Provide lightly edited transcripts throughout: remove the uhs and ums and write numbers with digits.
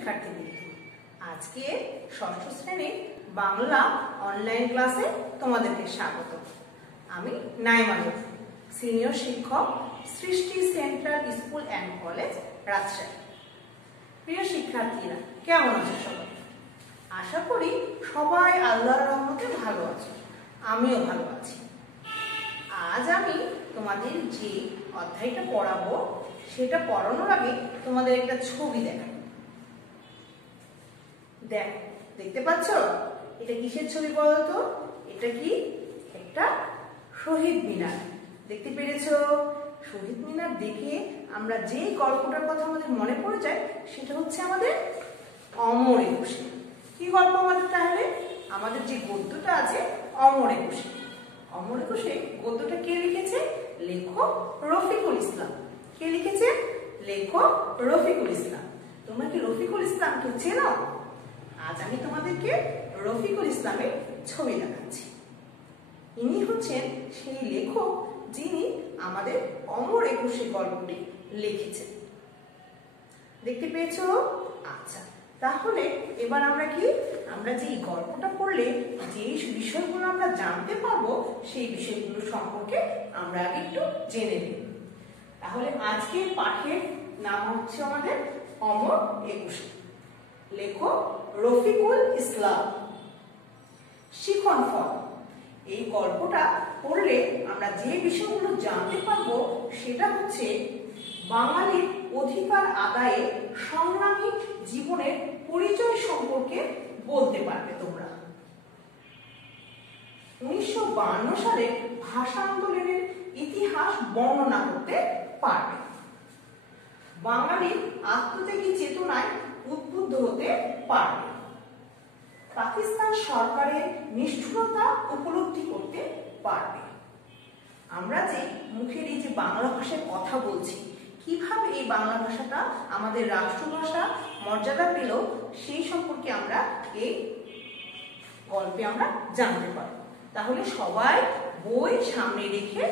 শিক্ষার্থীবৃন্দ, আজকে ষষ্ঠ শ্রেণীর বাংলা অনলাইন ক্লাসে তোমাদেরকে স্বাগত। আমি নাইমা জফর, সিনিয়র শিক্ষক, সৃষ্টি central school and college, Rajshahi. প্রিয় শিক্ষার্থীরা, কেমন আছো সবাই? আশা করি সবাই আল্লাহর রহমতে ভালো আছো, আমিও ভালো আছি। আজ আমি তোমাদের যে অধ্যায়টা পড়াবো সেটা পড়ানোর আগে তোমাদের একটা ছবি দেখাবো। দেখতে পাচ্ছ? এটা কিসের ছবি বলো তো? এটা কি একটা শহীদ মিনার। দেখতে পেরেছো? শহীদ মিনার দেখে আমরা যে গল্পটার কথা আমাদের মনে পড়ে যায় সেটা হচ্ছে আমাদের অমর একুশে। কি গল্প আমাদের তাহলে? আমাদের যে গদ্যটা আছে অমর একুশে। অমর একুশে গদ্যটা কে লিখেছে? লেখক রফিকুল ইসলাম। কে লিখেছে? লেখক রফিকুল ইসলাম। তোমরা কি রফিকুল ইসলামকে চেনো? আজ আমি তোমাদেরকে রফিকুল ইসলামের ছবি দেখাচ্ছি। ইনি হচ্ছেন সেই লেখক যিনি আমাদের অমর একুশে গল্পটি লিখেছেন। দেখতে পেয়েছো? আচ্ছা, তাহলে এবার আমরা যে গল্পটা পড়লে যে বিষয়গুলো আমরা জানতে পারবো সেই বিষয়গুলো সম্পর্কে আমরা আগে একটু জেনে নিই। তাহলে আজকের পাঠের নাম হচ্ছে আমাদের অমর একুশে, লেখক রফিকুল ইসলাম। শিখন ফল। এই গল্পটা পড়লে আমরা যে বিষয়গুলো জানতে পারবো সেটা হচ্ছে বাঙালির অধিকার আদায়ে সংগ্রামী জীবনের পরিচয় সম্পর্কে বলতে পারবে তোমরা। 1952 সালে ভাষা আন্দোলনের ইতিহাস বর্ণনা করতে পারবে। বাঙালির আত্মত্যাগী চেতনায় উদ্বুদ্ধ হতে পারবে। পাকিস্তান সরকারের নিষ্ঠুরতা উপলব্ধি করতে পারবে। আমরা যে মুখের এই যে বাংলা ভাষায় কথা বলছি, কিভাবে এই বাংলা ভাষাটা আমাদের রাষ্ট্রভাষা মর্যাদা পেল সেই সম্পর্কে আমরা এই গল্পে আমরা জানতে পারব। তাহলে সবাই বই সামনে রেখে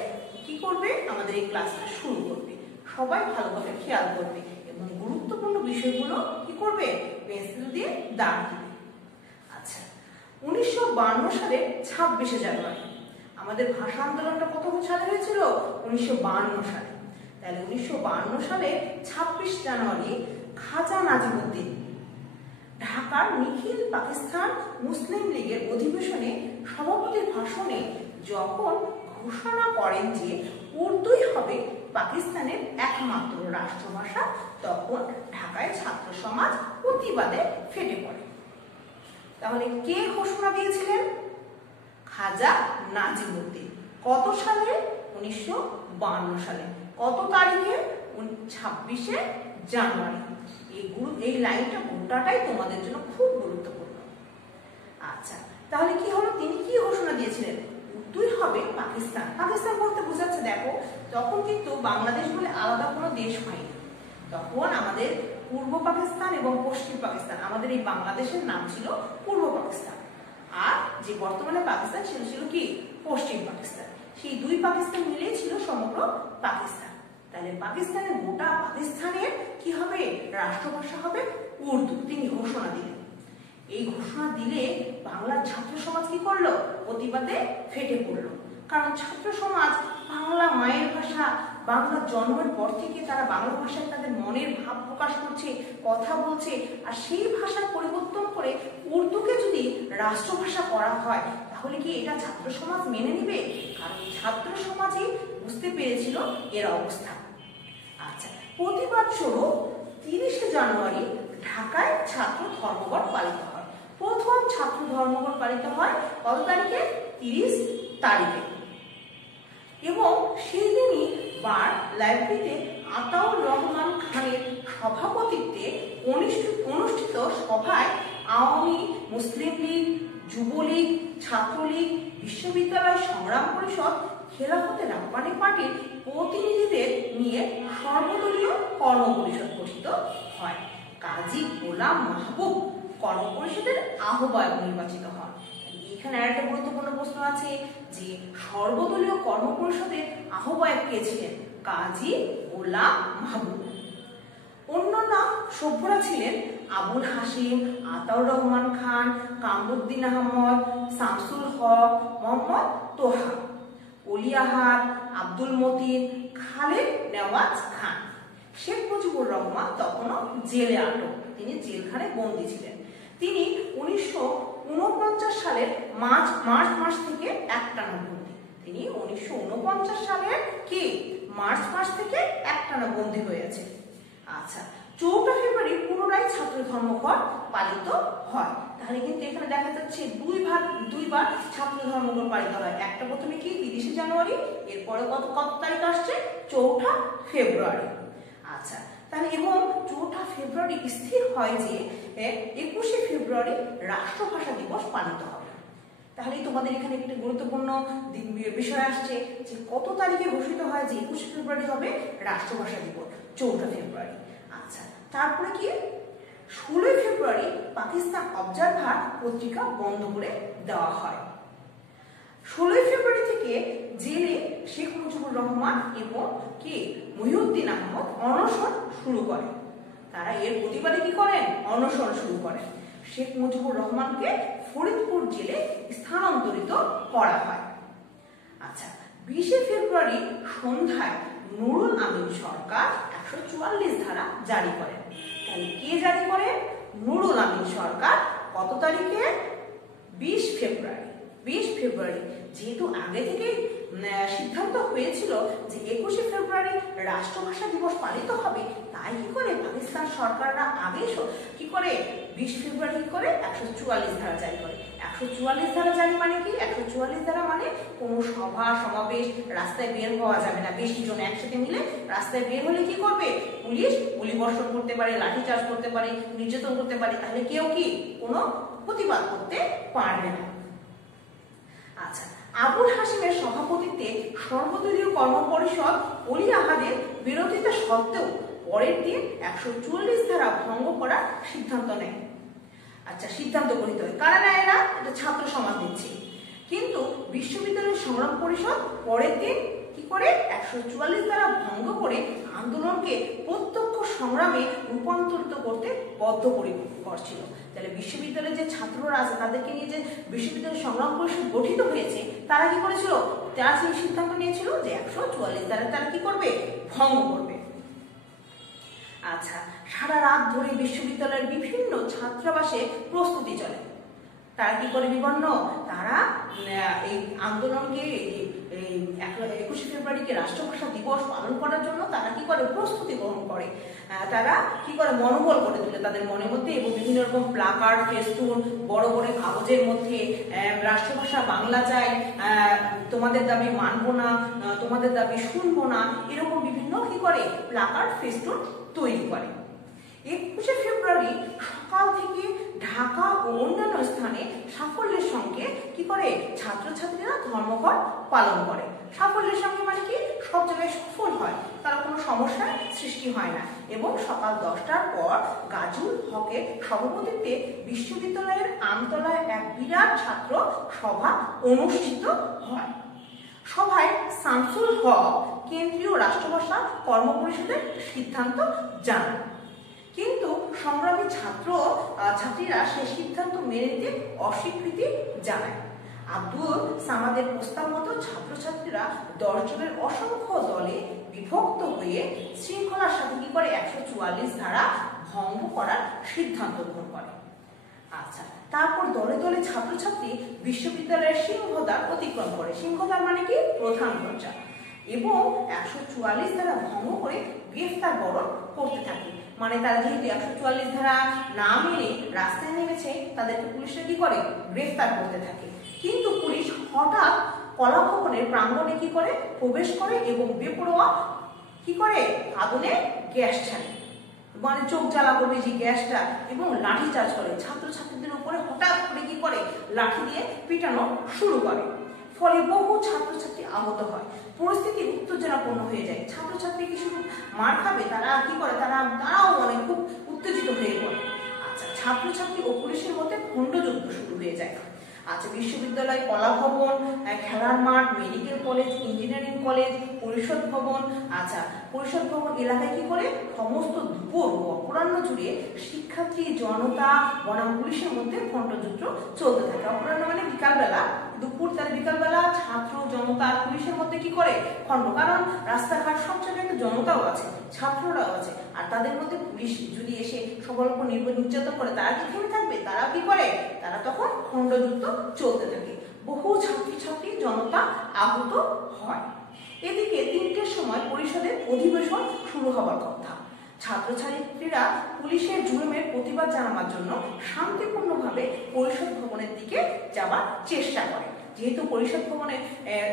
কি করবে? আমাদের এই ক্লাসটা শুরু করবে। সবাই ভালোভাবে খেয়াল করবে এবং গুরুত্বপূর্ণ বিষয়গুলো কি করবে? পেন্সিল দিয়ে দাগ দিবে। আচ্ছা, 1952 সালে 26শে জানুয়ারি আমাদের ভাষা আন্দোলনটা কত সালে হয়েছিল? 1952 সালে। তাহলে 1952 সালে 26 জানুয়ারি খাজা নাজিমুদ্দিন ঢাকার নিখিল পাকিস্তান মুসলিম লীগের অধিবেশনে সভাপতির ভাষণে যখন ঘোষণা করেন যে উর্দুই হবে পাকিস্তানের একমাত্র রাষ্ট্রভাষা, তখন ঢাকায় ছাত্র সমাজ প্রতিবাদে ফেটে পড়ে। তাহলে কে ঘোষণা দিয়েছিলেন? খাজা নাজিমুদ্দিন। কত সালে? 1952 সালে। কত তারিখে? 26শে জানুয়ারি। এই লাইনটা গোটাটাই তোমাদের জন্য খুব গুরুত্বপূর্ণ। আচ্ছা, তাহলে কি হলো? তিনি কি ঘোষণা দিয়েছিলেন? উর্দুই হবে পাকিস্তান। পাকিস্তান বলতে বোঝাচ্ছে, দেখো তখন কিন্তু বাংলাদেশ বলে আলাদা কোনো দেশ হয়নি। তখন আমাদের পূর্ব পাকিস্তান এবং পশ্চিম পাকিস্তান, আমাদের এই বাংলাদেশের নাম ছিল পূর্ব পাকিস্তান, আর যে বর্তমানে পাকিস্তান সেটা ছিল কি? পশ্চিম পাকিস্তান। সেই দুই পাকিস্তান মিলেই ছিল সমগ্র পাকিস্তান। তাহলে পাকিস্তানের গোটা পাকিস্তানের কি হবে? রাষ্ট্রভাষা হবে উর্দু। তিনি ঘোষণা দিলেন। এই ঘোষণা দিলে বাংলার ছাত্র সমাজ কি করলো? প্রতিবাদে ফেটে পড়লো। কারণ ছাত্র সমাজ বাংলা মায়ের ভাষা, বাংলা জন্মের পর থেকে তারা বাংলা ভাষায় তাদের মনের ভাব প্রকাশ করছে, কথা বলছে, আর সেই ভাষা পরিবর্তন করে উর্দুকে যদি রাষ্ট্রভাষা করা হয় তাহলে কি এটা ছাত্র সমাজ মেনে নিবে? কারণ ছাত্র সমাজই বুঝতে পেরেছিল এর অবস্থা। আচ্ছা, প্রতিবাদ স্বরূপ 30শে জানুয়ারি ঢাকায় ছাত্র ধর্মঘট পালিত হয়। প্রথম ছাত্র ধর্মঘট পালিত হয় কত তারিখে? 30 তারিখে। এবং সেই দিনই বার লাইব্রেরিতে আতাউর রহমান খানের সভাপতিত্বে অনুষ্ঠিত সভায় আওয়ামী, মুসলিম লীগ, যুবলীগ, ছাত্রলীগ, বিশ্ববিদ্যালয় সংগ্রাম পরিষদ, খেলাফতে রাব্বানী পার্টির প্রতিনিধিদের নিয়ে সর্বদলীয় কর্মপরিষদ গঠিত হয়। কাজী গোলাম মাহবুব কর্মপরিষদের আহ্বায়ক নির্বাচিত হন। এখানে আরেকটা গুরুত্বপূর্ণ প্রশ্ন আছে যে সর্বদলীয় কর্মপরিষদের আহ্বায়ক কে ছিলেন? কাজী গোলাম মাহবুব। অন্য নাম সভ্যরা ছিলেন আবুল হাশিম, আতাউর রহমান খান, কামরুদ্দিন আহমদ, শামসুল হক, মোহাম্মদ তোহা, অলি আহাদ, আব্দুল মতিন, খালেদ নেওয়াজ খান। শেখ মুজিবুর রহমান তখনও জেলে আটক, তিনি জেলখানে বন্দী ছিলেন। তিনি 1949 সালের মার্চ মাস থেকে একটানা বন্দী। তিনি 1949 সালের কি মার্চ মাস থেকে একটানা বন্দী হয়েছে। আচ্ছা, 4 ফেব্রুয়ারি পুনরায় ছাত্র ধর্মঘট পালিত হয়। তাহলে কিন্তু এখানে দেখা যাচ্ছে দুইবার ছাত্র ধর্মঘট পালিত হয়। একটা প্রথমে কি 30 জানুয়ারি, এরপরে কত তারিখ আসছে 4 ফেব্রুয়ারি। আচ্ছা, তাহলে এবং 4 ফেব্রুয়ারি স্থির হয় যে 21 ফেব্রুয়ারি রাষ্ট্রভাষা দিবস পালিত হবে। তাহলে তোমাদের এখানে একটি গুরুত্বপূর্ণ বিষয় আসছে যে কত তারিখে ঘোষিত হয় যে 21 ফেব্রুয়ারি হবে রাষ্ট্রভাষা দিবস, 4 ফেব্রুয়ারি। আচ্ছা, তারপরে কি 16 ফেব্রুয়ারি পাকিস্তান অবজারভার পত্রিকা বন্ধ করে দেওয়া হয়। 16 ফেব্রুয়ারি থেকে জেলে শেখ মুজিবুর রহমান এবং কি মহিউদ্দিন আহমদ অনশন শুরু করেন। তারা এর প্রতিবাদে কি করেন? অনশন শুরু করেন। শেখ মুজিবুর রহমানকে ফরিদপুর জেলে স্থানান্তরিত করা হয়। আচ্ছা, 20 ফেব্রুয়ারি সন্ধ্যায় নুরুল আমিন সরকার 144 ধারা জারি করেন। তাহলে কে জারি করেন? নুরুল আমিন সরকার। কত তারিখে? 20 ফেব্রুয়ারি। 20 ফেব্রুয়ারি। যেহেতু আগে থেকে সিদ্ধান্ত হয়েছিল যে 21 ফেব্রুয়ারি রাষ্ট্রভাষা দিবস পালিত হবে, তাই কি করে পাকিস্তান সরকাররা আগে কি করে 20 ফেব্রুয়ারি কি করে 144 ধারা জারি করে। 144 ধারা জারি মানে কি? 144 ধারা মানে কোনো সভা সমাবেশ রাস্তায় বের হওয়া যাবে না। বেশি জন একসাথে মিলে রাস্তায় বের হলে কি করবে? পুলিশ গুলিবর্ষণ করতে পারে, লাঠিচার্জ করতে পারে, নির্যাতন করতে পারে। তাহলে কেউ কি কোনো প্রতিবাদ করতে পারবে না। আচ্ছা, আবুল হাশিমের সভাপতিত্বে সর্বদলীয় কর্মপরিষদ অলি আহাদের বিরোধিতা সত্ত্বেও পরের দিন 144 ধারা ভঙ্গ করার সিদ্ধান্ত নেয়। আচ্ছা, সিদ্ধান্ত গৃহীত হয়। কারা নেয়? এরা এটা ছাত্র সমাজ নিচ্ছে। কিন্তু বিশ্ববিদ্যালয় সংগ্রাম পরিষদ পরের দিন কি করে 144 ধারা ভঙ্গ করে আন্দোলনকে প্রত্যক্ষ সংগ্রামে রূপান্তরিত করতে বদ্ধপরিকর ছিল। তাহলে বিশ্ববিদ্যালয়ের যে ছাত্ররা আছে তাদেরকে নিয়ে যে বিশ্ববিদ্যালয় সংগ্রাম পরিষদ গঠিত হয়েছে, তারা কি করেছিল? তারা সেই সিদ্ধান্ত নিয়েছিল যে 144 ধারা তারা কি করবে? ভঙ্গ করবে। আচ্ছা, সারা রাত ধরে বিশ্ববিদ্যালয়ের বিভিন্ন ছাত্রাবাসে প্রস্তুতি চলে। তারা কি করে? বিপন্ন তারা এই আন্দোলনকে 21 ফেব্রুয়ারিকে রাষ্ট্রভাষা দিবস পালন করার জন্য তারা কি করে? প্রস্তুতি গ্রহণ করে। তারা কি করে? মনোবল করে তোলে তাদের মনের মধ্যে এবং বিভিন্ন রকম প্লাকার্ড, ফেস্টুন, বড় বড় কাগজের মধ্যে রাষ্ট্রভাষা বাংলা চাই, তোমাদের দাবি মানবো না, তোমাদের দাবি শুনবো না, এরকম বিভিন্ন কি করে? প্লাকার্ড, ফেস্টুন তৈরি করে। 21 ফেব্রুয়ারি সকাল থেকে ঢাকা ও অন্যান্য স্থানে সাফল্যের সঙ্গে কি করে? ছাত্রছাত্রীরা ধর্মঘট পালন করে। সাফল্যের সঙ্গে মানে কি? সব জায়গায় সফল হয়, তারা কোনো সমস্যার সৃষ্টি হয় না। এবং সকাল 10টার পর গাজুল হকের সভাপতিত্বে বিশ্ববিদ্যালয়ের আমতলায় এক বিরাট ছাত্র সভা অনুষ্ঠিত হয়। সভায় শামসুল হক কেন্দ্রীয় রাষ্ট্রভাষা কর্মপরিষদের সিদ্ধান্ত জানান। কিন্তু সংগ্রামী ছাত্রীরা সেই সিদ্ধান্ত মেনে নিতে অস্বীকৃতি জানায়। আব্দুল সামাদের প্রস্তাব মতো ছাত্রছাত্রীরা 10 জনের অসংখ্য দলে বিভক্ত হয়ে শৃঙ্খলার সাথে কি করে? 144 ধারা ভঙ্গ করার সিদ্ধান্ত গ্রহণ করে। আচ্ছা, তারপর দলে দলে ছাত্রছাত্রী বিশ্ববিদ্যালয়ের সিংহদ্বার অতিক্রম করে। সিংহদ্বার মানে কি? প্রধান দরজা। এবং 144 ধারা ভঙ্গ করে গ্রেফতার বরণ করতে থাকে। মানে তারা যেহেতু 144 ধারা না মেনে রাস্তায় নেমেছে, তাদেরকে পুলিশরা কি করে? গ্রেফতার করতে থাকে। কিন্তু পুলিশ হঠাৎ কলাভবনের প্রাঙ্গণে কি করে? প্রবেশ করে এবং বেপরোয়া কি করে? আগুনে গ্যাস ছাড়ে, মানে চোখ জ্বালা করবে যে গ্যাসটা, এবং লাঠি চার্জ করে। ছাত্রছাত্রীদের উপরে হঠাৎ করে কি করে? লাঠি দিয়ে পিটানো শুরু করে। ফলে বহু ছাত্রছাত্রী আহত হয়। পরিস্থিতি উত্তেজনাপূর্ণ হয়ে যায়। ছাত্রছাত্রী কি শুধু মার খাবে, তারা কি করে? তারাও মানে খুব উত্তেজিত হয়ে পড়ে। আচ্ছা, ছাত্রছাত্রী ও পুলিশের মধ্যে খণ্ডযুদ্ধ শুরু হয়ে যায়। আচ্ছা, বিশ্ববিদ্যালয়, কলা ভবন, খেলার মাঠ, মেডিকেল কলেজ, ইঞ্জিনিয়ারিং কলেজ, পরিষদ ভবন। আচ্ছা, পরিষদ ভবন এলাকায় কি করে? সমস্ত দুপুর ও অপরাহ্ন জুড়ে শিক্ষার্থী, জনতা বনাম পুলিশের মধ্যে খণ্ডযুদ্ধ চলতে থাকে। অপরাহ্ন মানে বিকালবেলা, দুপুর তার বিকালবেলা ছাত্র, জনতা আর পুলিশের মধ্যে কি করে খণ্ড, কারণ রাস্তাঘাট সব জায়গায় একটা জনতাও আছে, ছাত্ররাও আছে, আর তাদের মধ্যে পুলিশ যদি এসে সবার উপর নির্যাতন করে তারা কি থেমে থাকবে? তারা কি করে? তারা তখন খণ্ডযুদ্ধ চলতে থাকে, বহু ছাত্রছাত্রী জনতা আহত হয়। এদিকে 3টের সময় পরিষদের অধিবেশন শুরু হবার কথা। ছাত্রছাত্রীরা পুলিশের জুলুমের প্রতিবাদ জানানোর জন্য শান্তিপূর্ণভাবে পরিষদ ভবনের দিকে যাবার চেষ্টা করে। যেহেতু পরিষদ ভবনে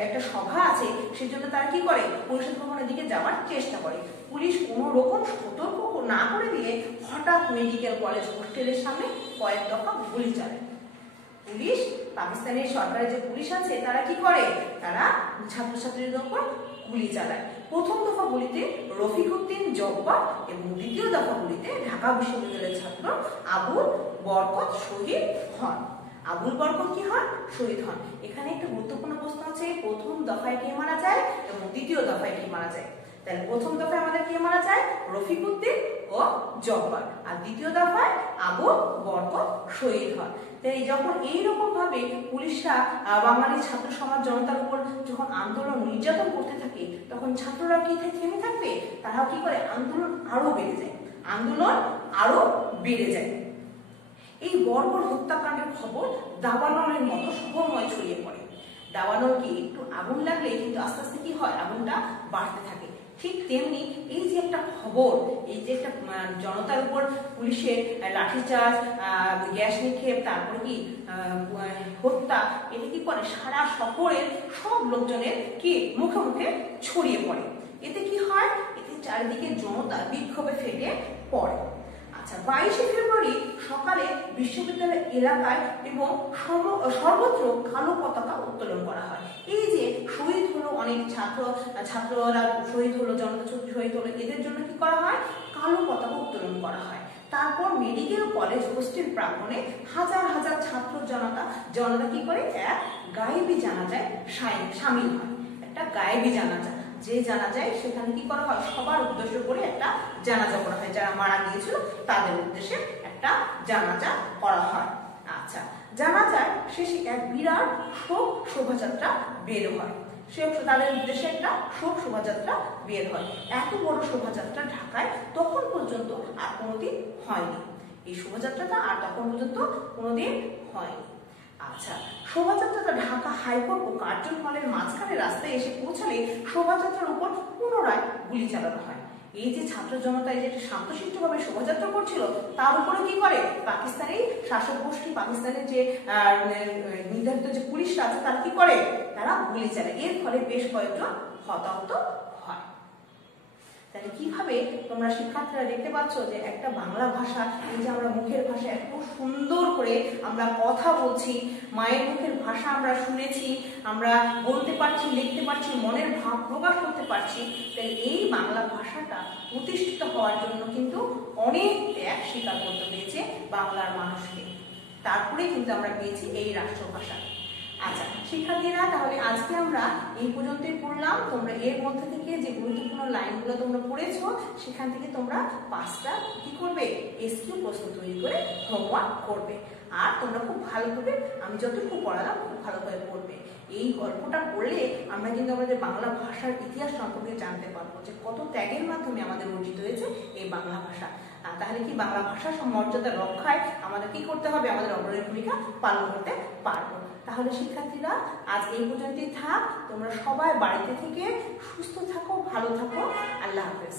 একটা সভা আছে, সেজন্য তারা কি করে? পরিষদ ভবনের দিকে যাওয়ার চেষ্টা করে। পুলিশ কোনো রকম সতর্ক না করে দিয়ে হঠাৎ মেডিকেল কলেজ হোস্টেলের সামনে কয়েক দফা গুলি চালায়। পুলিশ, পাকিস্তানের সরকারের যে পুলিশ আছে তারা কি করে? তারা ছাত্রছাত্রীদের উপর গুলি চালায়। প্রথম দফা গুলিতে রফিক উদ্দিন জব্বার এবং দ্বিতীয় দফা গুলিতে ঢাকা বিশ্ববিদ্যালয়ের ছাত্র আবুল বরকত শহীদ হন। আবুল বরকত কি হন? শহীদ হন। এখানে একটা গুরুত্বপূর্ণ প্রশ্ন আছে, প্রথম দফায় কে মারা যায় এবং দ্বিতীয় দফায় কে মারা যায়? তাহলে প্রথম দফায় আমাদের কে মারা যায়? রফিক উদ্দিন ও জব্বার, আর দ্বিতীয় দফায় আবুল বরকত শহীদ হন। তাই যখন এইরকম ভাবে পুলিশরা বাঙালি ছাত্র সমাজ জনতার উপর যখন আন্দোলন নির্যাতন করতে থাকে, তখন ছাত্ররা কি থেমে থাকবে? তারাও কি করে? আন্দোলন আরো বেড়ে যায়, আন্দোলন আরো বেড়ে যায়। এই বর্বর হত্যাকাণ্ডের খবর দাবানলের মতো শহরময় ছড়িয়ে পড়ে। দাবানলকে একটু আগুন লাগলে কিন্তু আস্তে আস্তে কি হয়? আগুনটা বাড়তে থাকে। ঠিক তেমনি এই যে একটা খবর, এই যে একটা জনতার উপর পুলিশের লাঠিচার্জ, গ্যাস নিক্ষেপ, তারপর কি হত্যা, এটা কি করে? সারা শহরের সব লোকজনের কি মুখে মুখে ছড়িয়ে পড়ে। এতে কি হয়? এতে চারিদিকে জনতা বিক্ষোভে ফেটে পড়ে। আচ্ছা, 22শে ফেব্রুয়ারি সকালে বিশ্ববিদ্যালয় এলাকায় এবং সর্বত্র কালো পতাকা উত্তোলন করা হয়। এই যে শহীদ হলো অনেক ছাত্ররা শহীদ হলো, জনতা শহীদ হলো, এদের জন্য কি করা হয়? কালো পতাকা উত্তোলন করা হয়। তারপর মেডিকেল কলেজ হোস্টেল প্রাঙ্গণে হাজার হাজার ছাত্র জনতা কি করে? এক গায়েবী জানাজায় সামিল হয়। একটা গায়েবী জানাজা, যে জানাজায় সেখানে কি করা হয়? সবার উদ্দেশ্য করে একটা জানাজা করা হয়, যারা মারা গিয়েছিল তাদের উদ্দেশ্যে একটা জানাজা করা হয়। আচ্ছা, জানাজার শেষে এক বিরাট শোক শোভাযাত্রা বের হয়, তাদের উদ্দেশ্যে একটা শোক শোভাযাত্রা বের হয়। এত বড় শোভাযাত্রা ঢাকায় তখন পর্যন্ত আর কোনোদিন হয়নি। এই শোভাযাত্রাটা আর তখন পর্যন্ত কোনোদিন হয়নি। আচ্ছা, শোভাযাত্রাটা ঢাকা হাইকোর্ট ও কার্জন হলের মাঝখানে রাস্তায় এসে পৌঁছালে শোভাযাত্রার উপর পুনরায় গুলি চালানো হয়। এই যে ছাত্র জনতা এই যে শান্তশিষ্টভাবে শোভাযাত্রা করছিল, তার উপরে কি করে? পাকিস্তানি শাসক গোষ্ঠী, পাকিস্তানের যে নির্ধারিত যে পুলিশরা আছে তারা কি করে? তারা গুলি চালায়। এর ফলে বেশ কয়েকজন হতাহত হয়। তাহলে কিভাবে তোমরা শিক্ষার্থীরা দেখতে পাচ্ছ যে একটা বাংলা ভাষা, এই যে আমরা মুখের ভাষা এত সুন্দর করে আমরা কথা বলছি, মায়ের মুখের ভাষা আমরা শুনেছি, আমরা বলতে পারছি, লিখতে পারছি, মনের ভাব প্রকাশ করতে পারছি। তাই এই বাংলা ভাষাটা প্রতিষ্ঠিত হওয়ার জন্য কিন্তু অনেক ত্যাগ স্বীকার করতে হয়েছে বাংলার মানুষকে। তারপরে কিন্তু আমরা পেয়েছি এই রাষ্ট্রভাষা। আচ্ছা শিক্ষার্থীরা, তাহলে আজকে আমরা এই পর্যন্তই পড়লাম। তোমরা এর মধ্যে থেকে যে গুরুত্বপূর্ণ লাইনগুলো তোমরা পড়েছো, সেখান থেকে তোমরা 5টা কি করবে? এসকিউ প্রশ্ন তৈরি করে হোমওয়ার্ক করবে। আর তোমরা খুব ভালোভাবে, আমি যতটুকু পড়ালাম খুব ভালোভাবে পড়বে। এই গল্পটা পড়লে আমরা কিন্তু আমাদের বাংলা ভাষার ইতিহাস সম্পর্কে জানতে পারবো, যে কত ত্যাগের মাধ্যমে আমাদের অর্জিত হয়েছে এই বাংলা ভাষা। তাহলে কি বাংলা ভাষার মর্যাদা রক্ষায় আমাদের কি করতে হবে? আমাদের অগ্রণী ভূমিকা পালন করতে পারবো। তাহলে শিক্ষার্থীরা আজ এই পর্যন্তই থাক। তোমরা সবাই বাড়িতে থেকে সুস্থ থাকো, ভালো থাকো। আল্লাহ হাফেজ।